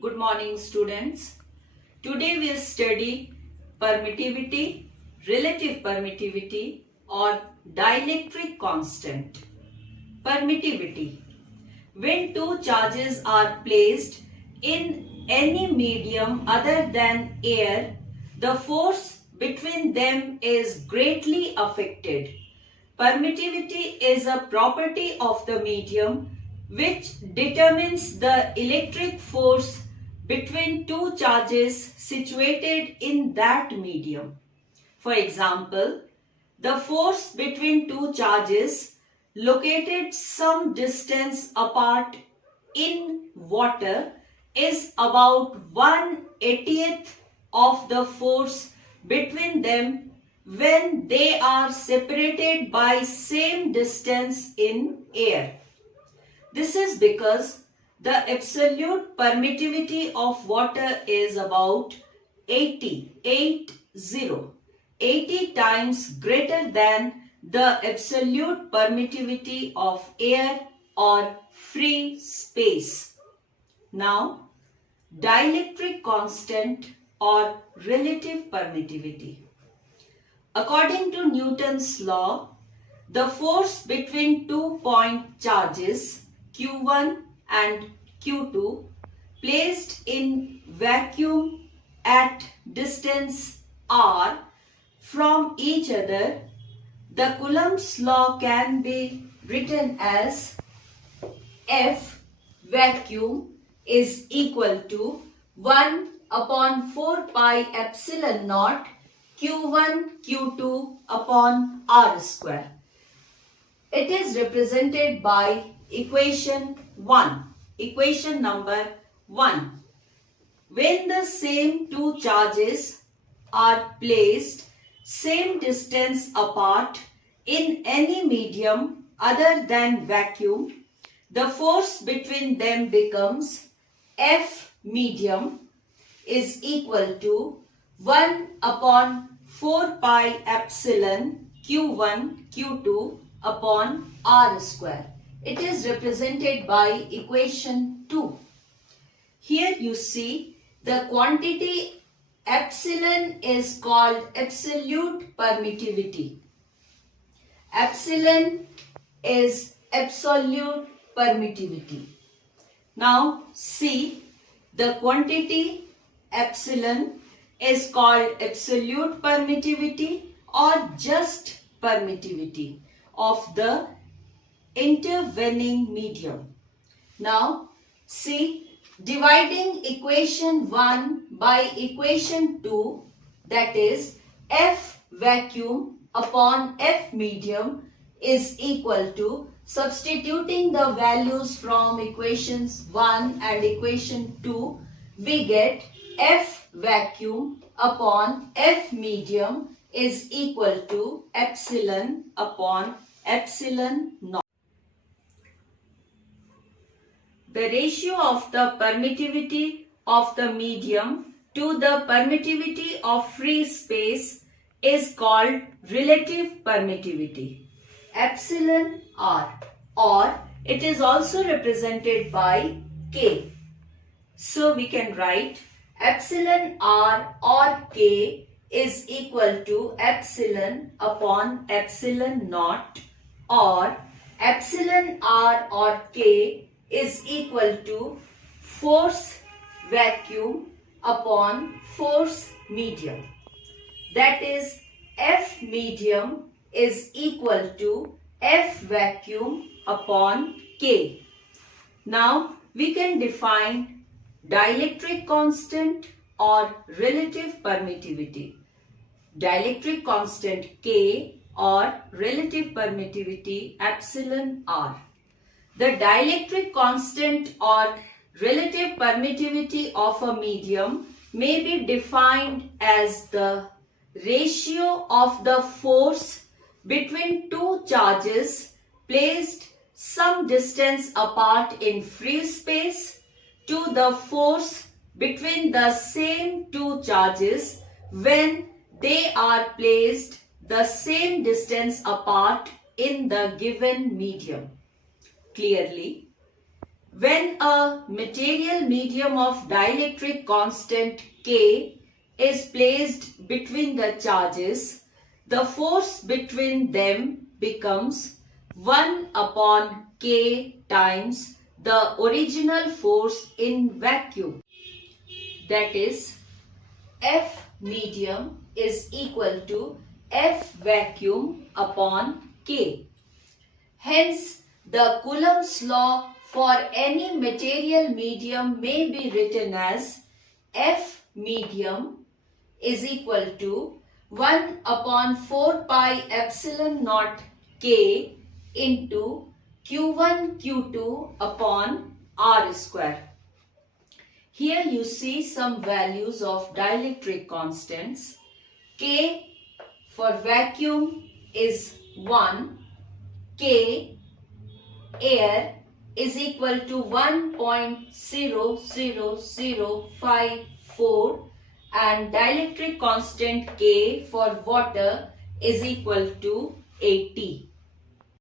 Good morning, students. Today we'll study permittivity, relative permittivity or dielectric constant. Permittivity. When two charges are placed in any medium other than air, the force between them is greatly affected. Permittivity is a property of the medium which determines the electric force between two charges situated in that medium. For example, the force between two charges located some distance apart in water is about 1/80th of the force between them when they are separated by same distance in air. This is because the absolute permittivity of water is about 80 times greater than the absolute permittivity of air or free space. Now, dielectric constant or relative permittivity. According to Newton's law, the force between two point charges Q1 and Q2 placed in vacuum at distance r from each other, the Coulomb's law can be written as F vacuum is equal to 1 upon 4 pi epsilon naught Q1 Q2 upon R square. It is represented by equation 1. Equation number 1. When the same two charges are placed same distance apart in any medium other than vacuum, the force between them becomes F medium is equal to 1 upon 4 pi epsilon Q1 Q2 upon R square. It is represented by equation 2. Here you see the quantity epsilon is called absolute permittivity. Epsilon is absolute permittivity. Now see, the quantity epsilon is called absolute permittivity or just permittivity of the intervening medium. Now see, dividing equation 1 by equation 2, that is F vacuum upon F medium is equal to, substituting the values from equations 1 and equation 2, we get F vacuum upon F medium is equal to epsilon upon epsilon naught. The ratio of the permittivity of the medium to the permittivity of free space is called relative permittivity. Epsilon R, or it is also represented by K. So we can write epsilon R or K is equal to epsilon upon epsilon naught, or epsilon R or K is equal to force vacuum upon force medium. That is, F medium is equal to F vacuum upon K. Now we can define dielectric constant or relative permittivity. Dielectric constant K or relative permittivity epsilon R. The dielectric constant or relative permittivity of a medium may be defined as the ratio of the force between two charges placed some distance apart in free space to the force between the same two charges when they are placed the same distance apart in the given medium. Clearly, When a material medium of dielectric constant K is placed between the charges, the force between them becomes 1 upon K times the original force in vacuum. That is, F medium is equal to F vacuum upon K. Hence, the Coulomb's law for any material medium may be written as F medium is equal to 1 upon 4 pi epsilon naught K into Q1 Q2 upon R square. Here you see some values of dielectric constants. K for vacuum is 1. K air is equal to 1.00054 and dielectric constant K for water is equal to 80.